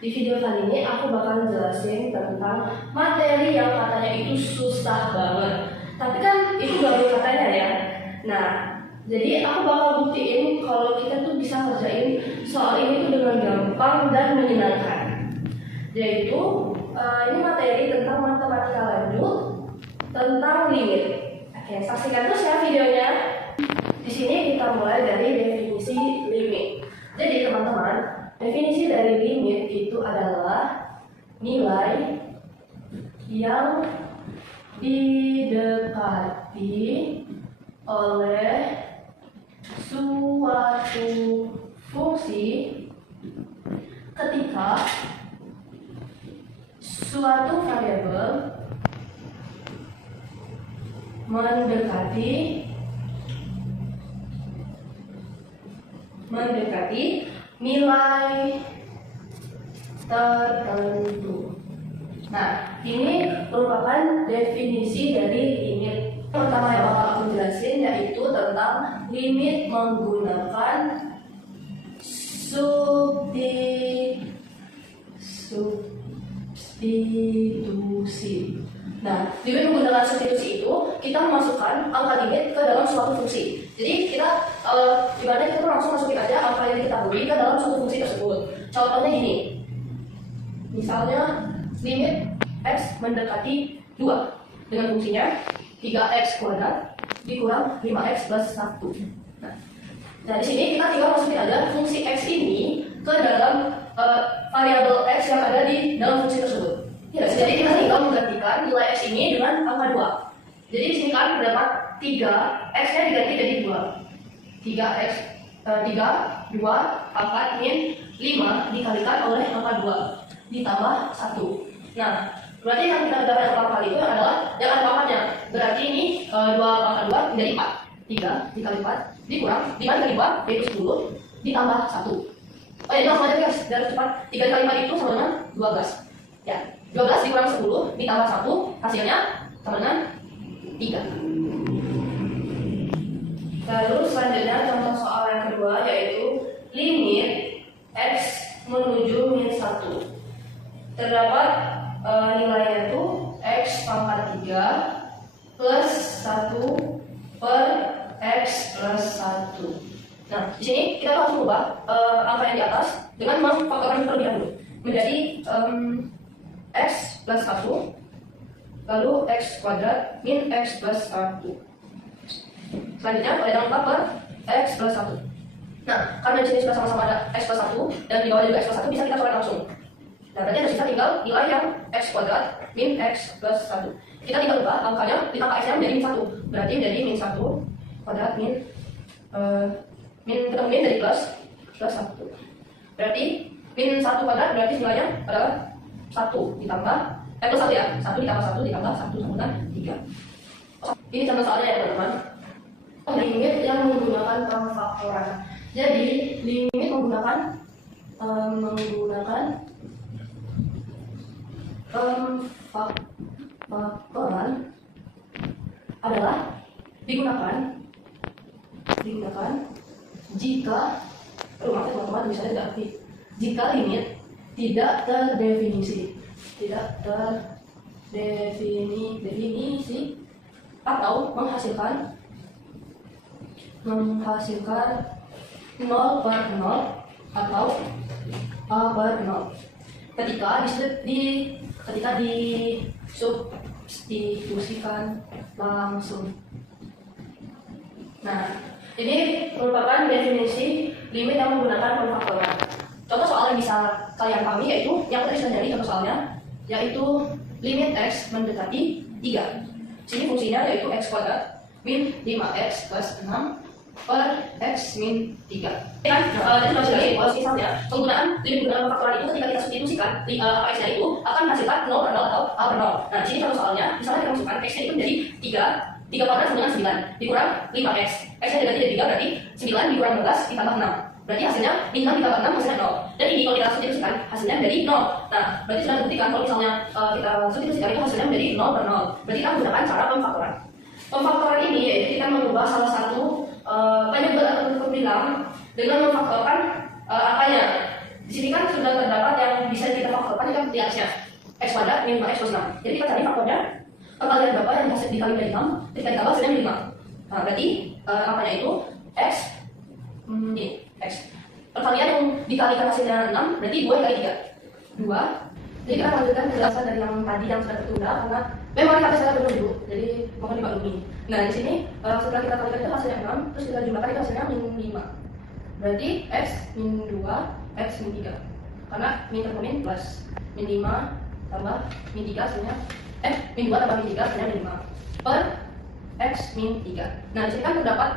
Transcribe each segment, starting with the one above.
di video kali ini aku bakal jelasin tentang materi yang katanya itu susah banget. Tapi kan itu baru katanya ya. Nah, jadi aku bakal buktiin kalau kita tuh bisa ngerjain soal ini tuh dengan gampang dan menyenangkan. Yaitu ini materi tentang matematika lanjut tentang limit. Oke, saksikan terus ya videonya. Di sini kita mulai dari definisi limit. Jadi teman-teman, definisi dari limit itu adalah nilai yang didekati oleh suatu fungsi ketika suatu variabel mendekati nilai tertentu. Nah, ini merupakan definisi dari limit. Pertama yang bakal aku jelasin yaitu tentang limit menggunakan substitusi. Nah, limit menggunakan substitusi itu kita memasukkan angka limit ke dalam suatu fungsi. Jadi kita ibaratnya kita langsung masukin aja angka yang kita beri ke dalam suatu fungsi tersebut. Contohnya gini, misalnya limit x mendekati 2 dengan fungsinya 3x kuadrat dikurang 5x plus 1. Nah, di sini kita tinggal masukin aja fungsi x ini ke dalam variabel x yang ada di dalam fungsi tersebut. Ya, jadi kita tinggal menggantikan nilai x ini dengan angka 2. Jadi di sini kan terdapat 3, x-nya diganti jadi 2. 3x 3 2 pangkat min 5 dikalikan oleh angka 2 ditambah 1. Nah, berarti yang kita dapat angka kali itu adalah yang ada pangkatnya. Berarti ini 2 pangkat 2 menjadi 4. 3 dikali 4 dikurang 5 dikali 2 yaitu 10 ditambah 1. Oh ya, langsung aja guys, biar cepat. 3 kali 4 itu sama dengan 12. Ya, 12 dikurang 10 ditambah 1 hasilnya sama dengan 3. Lalu selanjutnya contoh soal yang kedua yaitu limit x menuju min 1. Terdapat nilainya itu x pangkat 3 plus 1 per x plus 1. Nah, di sini kita harus mengubah angka yang di atas dengan memfaktorkan terlebih dahulu menjadi x plus 1 lalu x kuadrat min x plus 1. Selanjutnya oleh angka per x plus 1. Nah, karena di sini sudah sama-sama ada x plus 1 dan di bawah juga x plus 1 bisa kita coret langsung. Nah, berarti ada sisa tinggal nilai yang x kuadrat min x plus 1. Kita tinggal ubah angkanya di angka x-nya menjadi min 1. Berarti menjadi min 1 kuadrat min ketemu min dari plus 1. Berarti min 1 kuadrat berarti nilainya adalah 1 ditambah plus 1 ya. 1 ditambah 1 ditambah 1 sama dengan 3. Ini contoh soalnya ya teman-teman. Limit yang menggunakan pemfaktoran. Jadi limit menggunakan pemfaktoran adalah digunakan jika maksudnya teman-teman misalnya tidak aktif. Jika limit tidak terdefinisi atau menghasilkan 0 per 0 atau a per 0 ketika disubstitusikan langsung. Nah, ini merupakan definisi limit yang menggunakan pemfaktoran. Contoh soal yang bisa kalian pahami yaitu yang tadi sudah jadi contoh soalnya yaitu limit x mendekati 3. Sini fungsinya yaitu x kuadrat min 5x plus 6 per x min 3. Kan, tadi sudah jelas kalau misalnya penggunaan limit menggunakan pemfaktoran itu ketika kita substitusikan x-nya itu akan menghasilkan 0 per 0 atau a per 0. Nah, sini contoh soalnya misalnya kita masukkan x-nya itu menjadi 3 kuadrat sama dengan 9 dikurang 5x. X-nya diganti jadi 3 berarti 9 dikurang 12 ditambah 6. Berarti hasilnya 6 ditambah 6 hasilnya 0. Dan ini kalau kita substitusikan hasilnya menjadi 0. Nah, berarti sudah dibuktikan kalau misalnya kita substitusikan itu hasilnya menjadi 0 per 0. Berarti kita menggunakan cara pemfaktoran. Pemfaktoran ini yaitu kita mengubah salah satu penyebut atau pembilang dengan memfaktorkan angkanya. Di sini kan sudah terdapat yang bisa kita faktorkan kan di atasnya. X kuadrat min 5x plus 6. Jadi kita cari faktornya. Perkalian berapa yang hasil dikali dari 6 ketika ditambah hasilnya 5. Nah, berarti apanya itu X ini X. Perkalian yang dikalikan hasilnya 6 berarti 2 kali 3. 2. Jadi kita lanjutkan penjelasan dari yang tadi yang sudah tertunda karena memang kita saya belum dulu. Jadi mohon dimaklumi. Nah, di sini setelah kita kalikan itu hasilnya 6, terus kita jumlahkan itu hasilnya min 5. Berarti X min 2, X min 3. Karena min tambah min plus min 5 tambah min 3 hasilnya min 2 tambah min 3 hasilnya min 5 per X min 3. Nah, di sini kan terdapat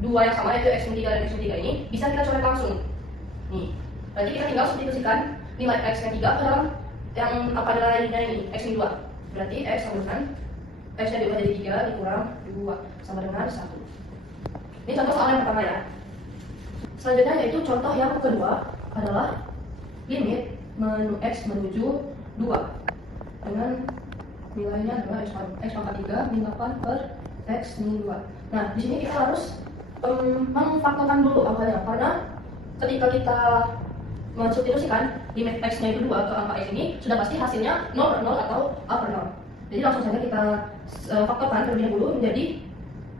dua yang sama yaitu X min 3 dan X min 3 ini bisa kita coret langsung. Nih, berarti kita tinggal substitusikan nilai X min 3 ke dalam yang apa nilainya ini X min 2. Berarti X sama dengan X nya diubah jadi 3 dikurang 2 sama dengan 1. Ini contoh soal yang pertama ya. Selanjutnya yaitu contoh yang kedua adalah limit X menuju 2 dengan nilainya adalah X pangkat 3 min 8 per X min 2. Nah, di sini kita harus memfaktorkan dulu awalnya karena ketika kita mensubstitusikan limit X-nya itu 2 ke angka X ini sudah pasti hasilnya 0 per 0 atau A per 0. Jadi langsung saja kita faktorkan terlebih dahulu menjadi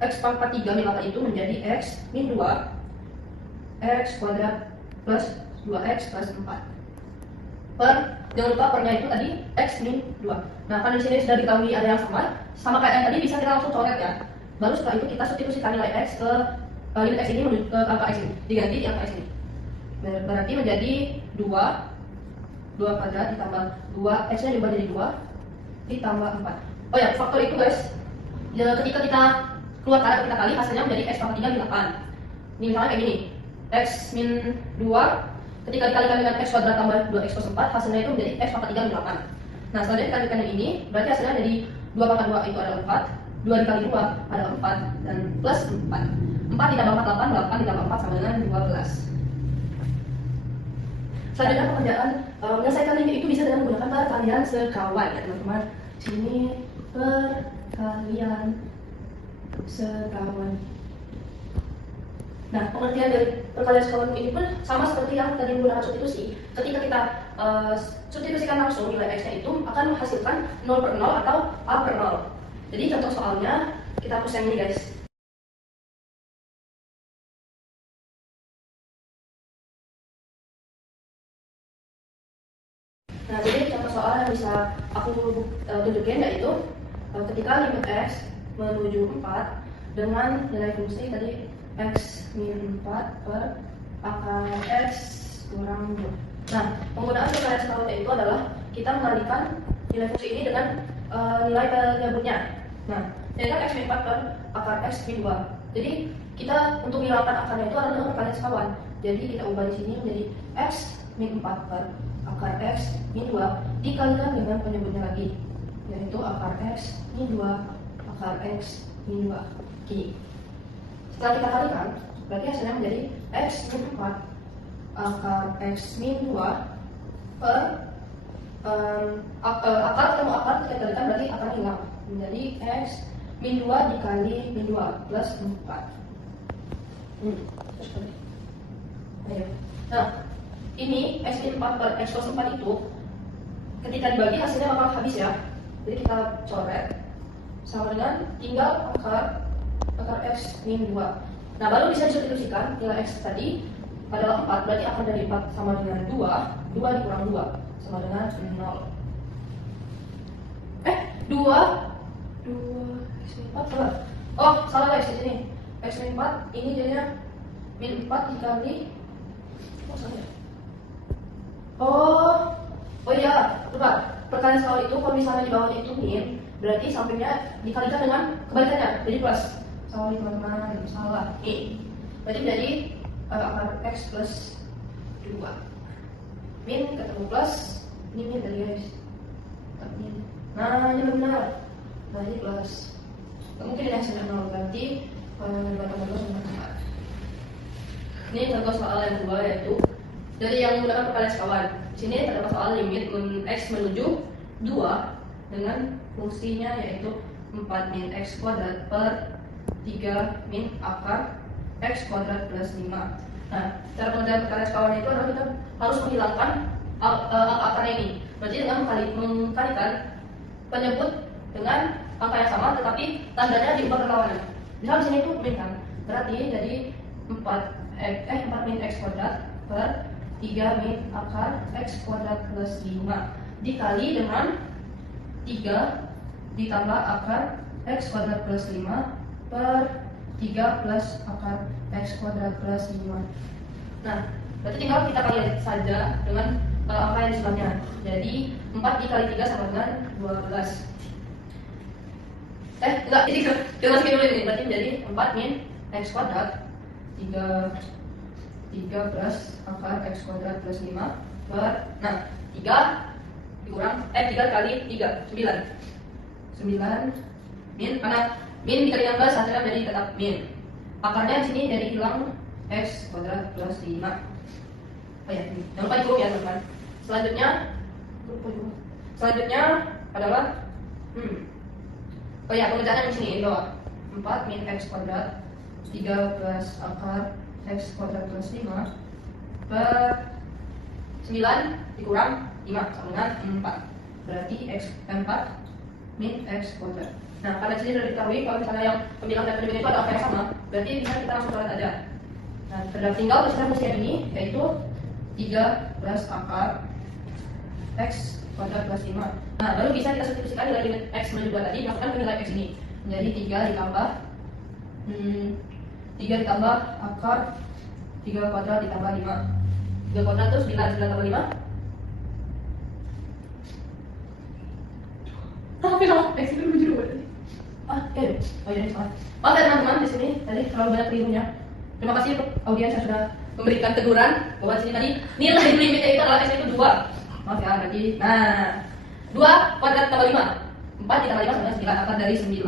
X pangkat 3 min 8 itu menjadi X min 2 X kuadrat plus 2X plus 4 per, jangan lupa pernya itu tadi X min 2. Nah, kan di sini sudah diketahui ada yang sama kayak yang tadi bisa kita langsung coret ya. Baru setelah itu kita substitusikan nilai X ke limit X ini menuju ke angka X ini, diganti di angka X ini. Berarti menjadi 2 kuadrat ditambah 2 X nya diubah jadi 2 ditambah 4. Oh ya, faktor itu guys, ketika kita keluarkan atau kita kali hasilnya menjadi X pangkat 3 min 8. Ini misalnya kayak gini, X min 2 ketika dikalikan dengan X kuadrat tambah 2X plus 4 hasilnya itu menjadi X pangkat 3 min 8. Nah, selanjutnya dikalikan dengan ini berarti hasilnya jadi 2 pangkat 2 itu adalah 4, 2 dikali 2 adalah 4 dan plus 4. 4 ditambah 4 8, 8 ditambah 4 sama dengan 12. Selanjutnya pekerjaan menyelesaikan limit itu bisa dengan menggunakan perkalian sekawan ya teman-teman. Sini perkalian sekawan. Nah, pengertian dari perkalian sekawan ini pun sama seperti yang tadi menggunakan substitusi. Ketika kita substitusikan langsung nilai X-nya itu akan menghasilkan 0 per 0 atau A per 0. Jadi contoh soalnya kita hapus yang ini guys. Nah, jadi contoh soal yang bisa aku tunjukin yaitu ketika limit X menuju 4 dengan nilai fungsi tadi X min 4 per akar X kurang 2. Nah, penggunaan perkalian sekawan itu adalah kita mengalihkan nilai fungsi ini dengan nilai penyebutnya. Nah, jadi kan X min 4 per akar X min 2. Jadi kita untuk menghilangkan akarnya itu adalah dengan perkalian sekawan. Jadi kita ubah di sini menjadi X min 4 per akar X min 2 dikalikan dengan penyebutnya lagi, yaitu akar X min 2 akar X min 2. Gini. Setelah kita kalikan, berarti hasilnya menjadi X min 4 akar X min 2 per akar ketemu akar kita kalikan berarti akarnya hilang menjadi X min 2 dikali min 2 plus 4. Ayo. Nah, ini X min 4 per X plus 4 itu ketika dibagi hasilnya bakal habis ya. Jadi kita coret sama dengan tinggal akar X min 2. Nah, baru bisa disubstitusikan nilai X tadi adalah 4, berarti akar dari 4 sama dengan 2 dikurang 2 sama dengan 0. 2 X min 4 salah. Oh, salah guys di sini. X min 4 ini jadinya min 4 dikali Oh iya, lupa. Perkalian sekawan itu kalau misalnya di bawahnya itu min, berarti sampingnya dikalikan dengan kebalikannya, jadi plus. Sorry teman-teman, salah. Min. Berarti jadi akar X plus 2. Min ketemu plus, ini min tadi guys. Nah, ini benar. Nah, ini plus. Mungkin ini hasilnya 0, berarti 2 tambah 2 sama 4. Ini contoh soal yang kedua yaitu dari yang menggunakan perkalian sekawan. Di sini terdapat soal limit X menuju 2 dengan fungsinya yaitu 4 min X kuadrat per 3 min akar X kuadrat plus 5. Nah, cara pengerjaan perkara sekawan itu adalah kita harus menghilangkan angka-angkanya ini. Berarti dengan mengkalikan penyebut dengan angka yang sama, tetapi tandanya diubah perlawanan. Misal di sini itu min kan, berarti jadi 4 min x kuadrat per 3 min akar x kuadrat plus 5 dikali dengan 3 ditambah akar x kuadrat plus 5 per 3 plus akar x kuadrat plus 5. Nah, berarti tinggal kita kali saja dengan angka yang sebelumnya. Jadi 4 dikali 3 sama dengan 12. Enggak, ini kita masukin dulu ini. Berarti menjadi 4 min x kuadrat 3 plus akar x kuadrat plus 5 per, nah 3 dikurang 3 kali 3 9 min, karena min dikali 16 hasilnya jadi tetap min. Akarnya di sini jadi hilang x kuadrat plus 5. Oh ya, jangan lupa cukup ya teman-teman. Selanjutnya adalah oh ya, pengerjaannya di sini di bawah 4 min x kuadrat 3 plus akar x kuadrat plus 5 per 9 dikurang 5 sama dengan 4. Berarti x 4 min x kuadrat. Nah, karena di sini sudah diketahui kalau misalnya yang pembilang dan penyebut itu ada angka yang sama, berarti bisa kita langsung coret aja. Nah, tinggal rumusnya ini yaitu 3 plus akar x kuadrat plus 5. Nah, baru bisa kita substitusikan nilai limit x menuju 2 tadi, masukkan ke nilai x ini. Jadi 3 ditambah akar 3 kuadrat ditambah 5. 3 kuadrat itu 9 tambah 5. Tapi kalau x itu menuju 2 tadi. Oh iya, salah. Maaf ya teman-teman, di sini tadi terlalu banyak kelirunya. Terima kasih untuk audiens yang sudah memberikan teguran bahwa di sini tadi nilai limitnya itu adalah x itu 2. Maaf ya, berarti nah 2 kuadrat tambah 5. 4 ditambah 5 sama dengan 9. Akar dari 9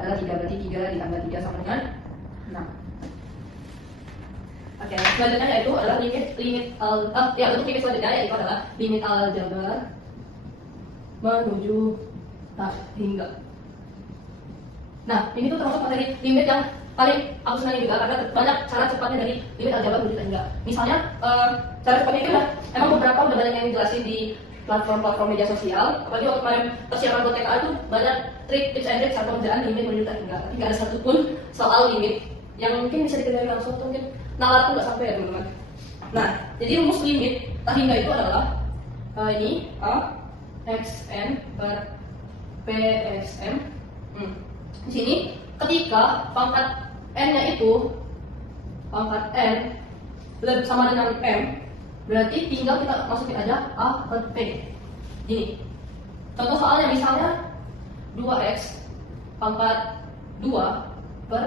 adalah 3, berarti 3 ditambah 3 sama dengan 6. Oke, selanjutnya yaitu adalah untuk limit selanjutnya yaitu adalah limit aljabar menuju tak hingga. Nah, ini tuh termasuk materi limit yang paling aku senangi juga karena banyak cara cepatnya dari limit aljabar menuju tak hingga. Misalnya cara cepatnya itu emang beberapa udah banyak yang dijelasin di platform media sosial. Apalagi waktu kemarin persiapan buat TKA itu banyak trik, tips and tricks cara pengerjaan limit menuju tak hingga. Tapi nggak ada satupun soal limit yang mungkin bisa dikerjain langsung atau mungkin nalar tuh nggak sampai ya teman-teman. Nah, jadi rumus limit tak hingga itu adalah ini a xn per pxm. Di sini ketika pangkat n-nya itu pangkat n lebih sama dengan m, berarti tinggal kita masukin aja a per p. Gini. Contoh soalnya misalnya 2x pangkat 2 per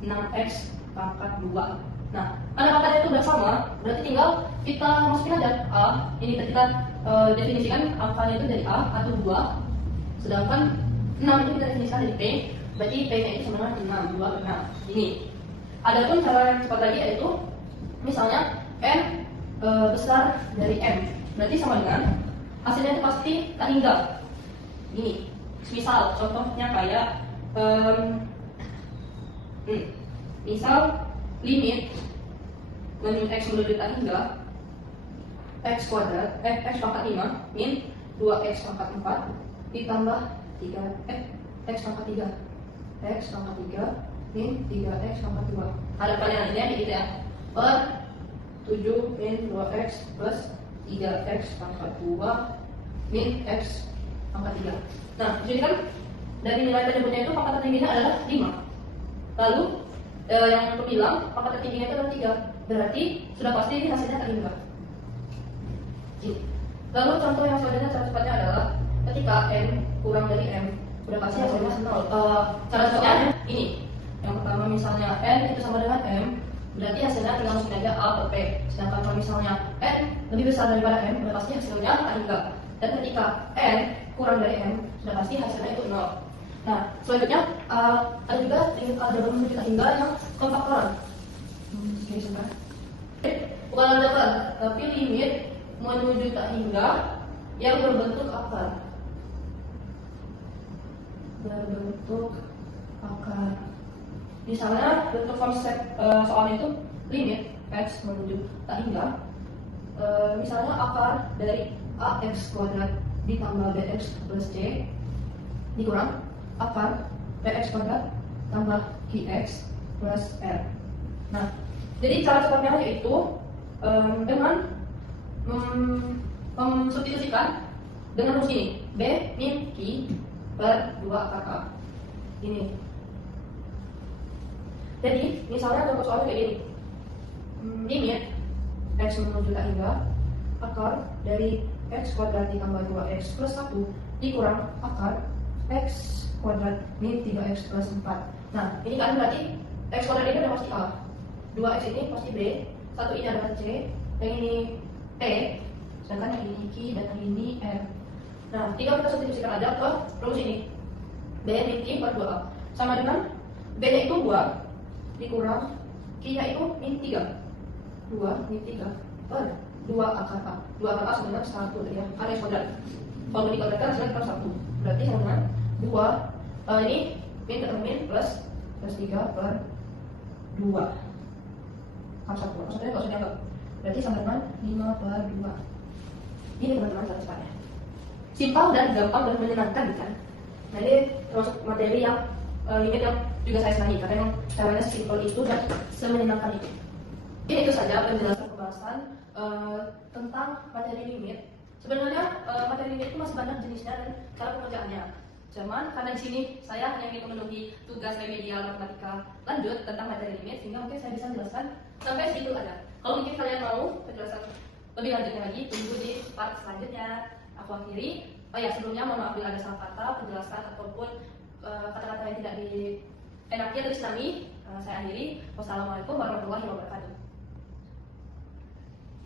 6x pangkat 2. Nah, karena pangkatnya itu udah sama, berarti tinggal kita masukin aja a. Ini kita definisikan angkanya itu dari a atau 2. Sedangkan 6 itu kita definisikan dari p. Berarti p-nya itu sama dengan 6, 2 per 6. Ini. Adapun cara yang cepat lagi yaitu misalnya n besar dari m. Berarti sama dengan hasilnya itu pasti tak hingga. Ini. Misal contohnya kayak misal limit x menuju tak hingga x kuadrat x pangkat 5 min 2x pangkat 4 ditambah 3 x pangkat 3 x pangkat 3 min 3x pangkat 2. Ada penyarinnya gitu ya, per 7 min 2x plus 3x pangkat 2 min x pangkat 3. Nah, jadi kan dari nilai penyebutnya itu pangkat tertingginya adalah 5. Lalu yang bilang pangkat tertingginya itu adalah 3. Berarti sudah pasti ini hasilnya tak hingga. Lalu contoh yang selanjutnya cara cepatnya adalah ketika n kurang dari m, sudah pasti hasilnya 0. Cara cepatnya ini. Yang pertama misalnya n itu sama dengan m, berarti hasilnya tinggal masukin aja a per p. Sedangkan kalau misalnya n lebih besar daripada m, sudah pasti hasilnya tak hingga. Dan ketika n kurang dari m, sudah pasti hasilnya itu 0. Nah, selanjutnya ada juga limit aljabar menuju tak hingga yang kompaktoran. Bukan aljabar, tapi limit menuju tak hingga yang berbentuk akar. Berbentuk akar. Misalnya bentuk konsep soalnya itu limit X menuju tak hingga misalnya akar dari AX kuadrat ditambah BX plus C dikurang akar BX kuadrat tambah QX plus R. Nah, jadi cara cepatnya yaitu dengan memsubstitusikan dengan rumus ini B min Q per 2 akar A ini. Jadi misalnya contoh soalnya kayak gini, limit X menuju tak hingga akar dari X kuadrat ditambah 2X plus 1 dikurang akar X kuadrat min 3X plus 4. Nah, ini kan berarti X kuadrat ini udah pasti A, 2X ini pasti B, 1 ini adalah C, yang ini T, sedangkan yang ini Q dan yang ini R. Nah, tinggal kita substitusikan aja ke rumus ini, B min Q per 2A sama dengan B nya itu 2 dikurang Q nya itu min 3, 2 min 3 per 2 akar A. 2 akar A sama dengan 1 ya, A X kuadrat. Kalau dikuadratkan hasilnya kita 1, berarti sama dengan 2 ini min ketemu min plus 3 per 2 kan 1, maksudnya nggak usah dianggap, berarti sama dengan 5 per 2. Ini teman-teman cara cepatnya, simpel dan gampang dan menyenangkan kan. Nah ini termasuk materi yang limit yang juga saya senangi karena memang caranya simpel itu dan semenyenangkan itu. Jadi itu saja penjelasan pembahasan tentang materi limit. Sebenarnya materi limit itu masih banyak jenisnya dan cara pengerjaannya. Cuman karena di sini saya hanya ingin memenuhi tugas remedial matematika lanjut tentang materi limit, sehingga mungkin saya bisa menjelaskan sampai situ aja. Kalau mungkin kalian mau penjelasan lebih lanjutnya lagi, tunggu di part selanjutnya. Aku akhiri. Oh ya, sebelumnya mohon maaf bila ada salah kata, penjelasan ataupun kata-kata yang tidak dienaki atau disenangi. Saya akhiri. Wassalamualaikum warahmatullahi wabarakatuh.